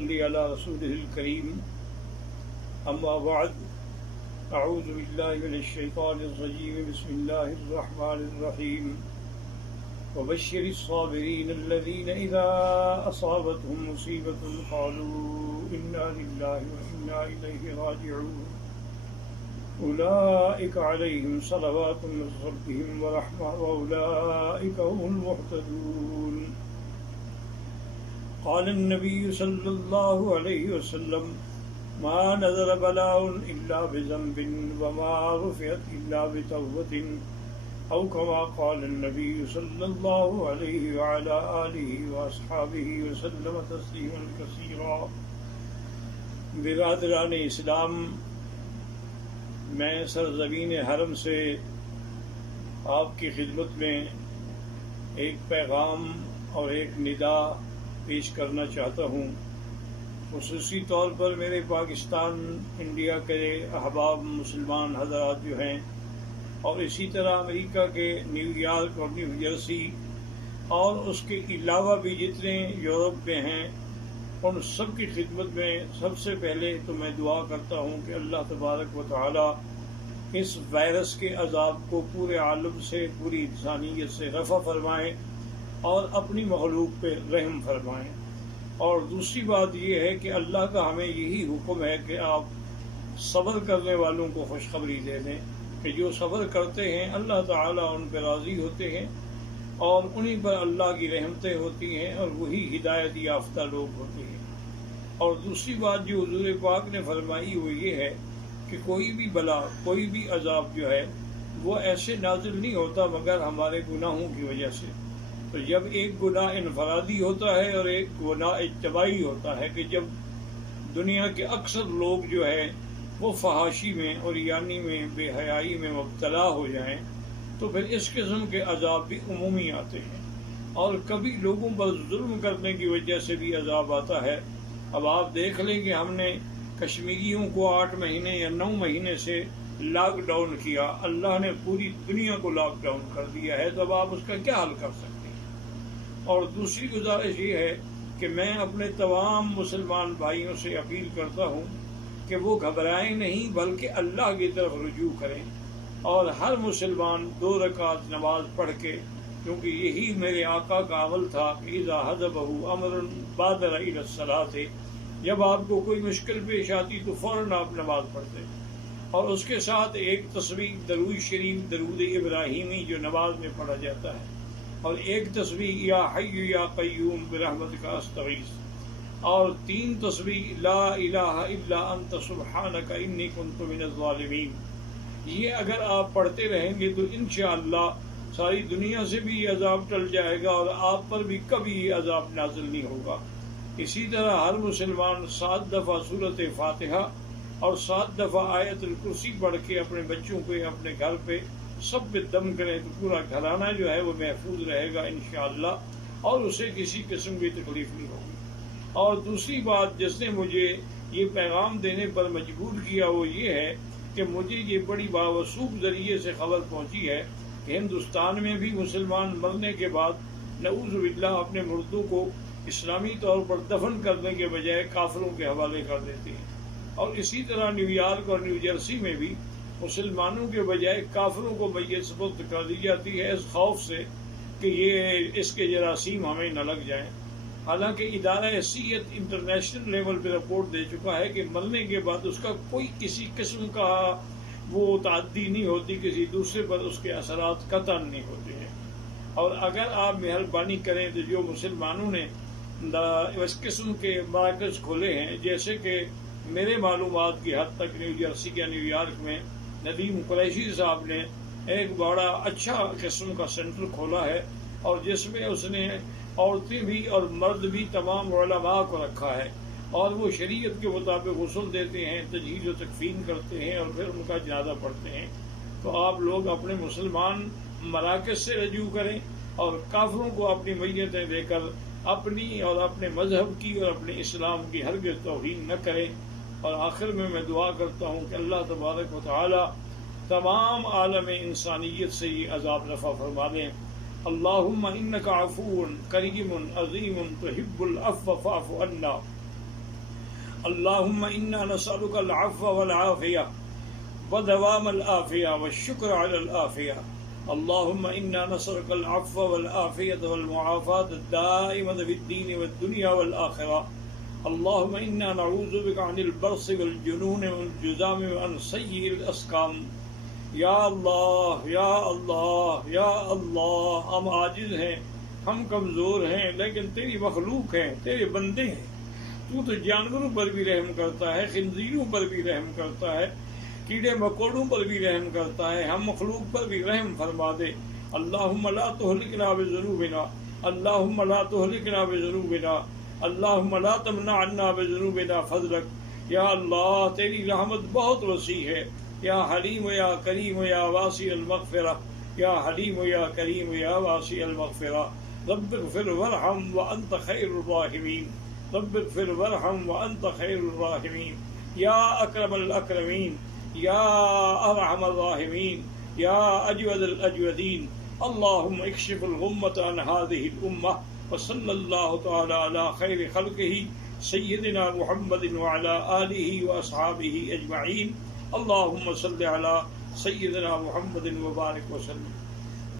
صلی علی رسوله الکریم اما بعد اعوذ باللہ من الشیطان الرجیم بسم اللہ الرحمن الرحیم وبشر الصابرین الذین اذا اصابتهم مصیبۃ قالوا انا للہ وانا الیہ راجعون اولئک علیہم صلوات من ربهم ورحمہ واولئک هم المہتدون قال النبي صلى الله عليه وسلم ما نزل بلاء إلا بذنب وما رفعت إلا بتوبة أو كما قال النبي صلى الله عليه وعلى آله وأصحابه وسلم تسليما كثيرا. برادران اسلام، میں سرزمین حرم سے آپ کی خدمت میں ایک پیغام اور ایک ندا پیش کرنا چاہتا ہوں. خصوصی طور پر میرے پاکستان انڈیا کے احباب مسلمان حضرات جو ہیں، اور اسی طرح امریکہ کے نیو یارک اور نیو جرسی اور اس کے علاوہ بھی جتنے یورپ میں ہیں، ان سب کی خدمت میں سب سے پہلے تو میں دعا کرتا ہوں کہ اللہ تبارک و تعالی اس وائرس کے عذاب کو پورے عالم سے، پوری انسانیت سے رفع فرمائیں اور اپنی مخلوق پہ رحم فرمائیں. اور دوسری بات یہ ہے کہ اللہ کا ہمیں یہی حکم ہے کہ آپ صبر کرنے والوں کو خوشخبری دے دیں کہ جو صبر کرتے ہیں اللہ تعالیٰ ان پہ راضی ہوتے ہیں اور انہی پر اللہ کی رحمتیں ہوتی ہیں اور وہی ہدایت یافتہ لوگ ہوتے ہیں. اور دوسری بات جو حضور پاک نے فرمائی وہ یہ ہے کہ کوئی بھی بلا، کوئی بھی عذاب جو ہے وہ ایسے نازل نہیں ہوتا مگر ہمارے گناہوں کی وجہ سے. تو جب ایک گناہ انفرادی ہوتا ہے اور ایک گناہ اجتماعی ہوتا ہے کہ جب دنیا کے اکثر لوگ جو ہے وہ فحاشی میں اور یعنی میں بے حیائی میں مبتلا ہو جائیں تو پھر اس قسم کے عذاب بھی عمومی آتے ہیں. اور کبھی لوگوں پر ظلم کرنے کی وجہ سے بھی عذاب آتا ہے. اب آپ دیکھ لیں کہ ہم نے کشمیریوں کو 8 مہینے یا 9 مہینے سے لاک ڈاؤن کیا، اللہ نے پوری دنیا کو لاک ڈاؤن کر دیا ہے، تو اب آپ اس کا کیا حل کر سکتے ہیں؟ اور دوسری گزارش یہ ہے کہ میں اپنے تمام مسلمان بھائیوں سے اپیل کرتا ہوں کہ وہ گھبرائیں نہیں بلکہ اللہ کی طرف رجوع کریں، اور ہر مسلمان 2 رکعت نماز پڑھ کے، کیونکہ یہی میرے آقا کا عمل تھا کہ اذا حضبہ امر بادر الی الصلاۃ، جب آپ کو کوئی مشکل پیش آتی تو فوراً آپ نماز پڑھتے، اور اس کے ساتھ ایک تسبیح درود شریف، درود ابراہیمی جو نماز میں پڑھا جاتا ہے، اور ایک تسبیح یا حی یا قیوم برحمتک استغیث، اور 3 تسبیح لا الہ الا انت سبحانک انی کنت من الظالمین. یہ اگر آپ پڑھتے رہیں گے تو انشاءاللہ ساری دنیا سے بھی یہ عذاب ٹل جائے گا اور آپ پر بھی کبھی یہ عذاب نازل نہیں ہوگا. اسی طرح ہر مسلمان 7 دفعہ سورۃ فاتحہ اور 7 دفعہ آیت الکرسی پڑھ کے اپنے بچوں پہ، اپنے گھر پہ سب پہ دم کریں تو پورا گھرانہ جو ہے وہ محفوظ رہے گا انشاءاللہ، اور اسے کسی قسم کی تکلیف نہیں ہوگی. اور دوسری بات جس نے مجھے یہ پیغام دینے پر مجبور کیا وہ یہ ہے کہ مجھے یہ بڑی باوثوق ذریعے سے خبر پہنچی ہے کہ ہندوستان میں بھی مسلمان مرنے کے بعد نعوذ باللہ اپنے مردوں کو اسلامی طور پر دفن کرنے کے بجائے کافروں کے حوالے کر دیتے ہیں. اور اسی طرح نیو یارک اور نیو جرسی میں بھی مسلمانوں کے بجائے کافروں کو میت سپرد کر دی جاتی ہے اس خوف سے کہ یہ اس کے جراثیم ہمیں نہ لگ جائیں. حالانکہ ادارہ صحت انٹرنیشنل لیول پہ رپورٹ دے چکا ہے کہ مرنے کے بعد اس کا کوئی کسی قسم کا وہ تعدی نہیں ہوتی، کسی دوسرے پر اس کے اثرات قطعاً نہیں ہوتے ہیں. اور اگر آپ مہربانی کریں تو جو مسلمانوں نے اس قسم کے مراکز کھولے ہیں، جیسے کہ میرے معلومات کی حد تک نیو جرسی یا نیو یارک میں ندیم قریشی صاحب نے ایک بڑا اچھا قسم کا سینٹر کھولا ہے، اور جس میں اس نے عورتیں بھی اور مرد بھی تمام علماء کو رکھا ہے، اور وہ شریعت کے مطابق غسل دیتے ہیں، تجہیز و تکفین کرتے ہیں اور پھر ان کا جنازہ پڑھتے ہیں. تو آپ لوگ اپنے مسلمان مراکز سے رجوع کریں اور کافروں کو اپنی میتیں دے کر اپنی اور اپنے مذہب کی اور اپنے اسلام کی ہرگز توہین نہ کریں. اور آخر میں دعا کرتا ہوں کہ اللہ تبارک و تعالی تمام عالم انسانیت سے یہ عذاب رفع فرما دیں. اللہم انک عفو کریم عظیم تحب العفو فاعف عنا. اللهم إنا نسألك العفو والعافية ودوام العافية والشكر على العافية. اللهم إنا نسألك العفو والعافية والمعافاة الدائمة في الدين والدنيا والآخرة. اللهم إنا نعوذ بك عن البرص والجنون والجذام وعن سيء الأسقام. یا اللہ یا اللہ یا اللہ، ہم عاجز ہیں، ہم کمزور ہیں، لیکن تیری مخلوق ہیں، تیرے بندے ہیں. تو جانوروں پر بھی رحم کرتا ہے، خنزیروں پر بھی رحم کرتا ہے، کیڑے مکوڑوں پر بھی رحم کرتا ہے، ہم مخلوق پر بھی رحم فرما دے. اللہم لا تہلکنا بذنوبنا، اللہم لا تہلکنا بذنوبنا، اللہم لا تمنع عنا بذنوبنا فضلک. یا اللہ تیری رحمت بہت وسیع ہے. یا حلیم یا کریم یا واسع المغفرہ، یا حلیم یا کریم یا واسع المغفرہ. رب اغفر وارحم وانت خیر الراحمین، رب اغفر وارحم وانت خیر الراحمین. یا اکرم الاکرمین، یا ارحم الراحمین، یا اجود الاجودین. اللہم اکشف الغمۃ عن هذه الامہ، وصلی اللہ تعالی علی خیر خلقہ سیدنا محمد وعلی آلہ واصحابہ اجمعین. اللہم صلی علی سیدنا محمد وبارک وسلم.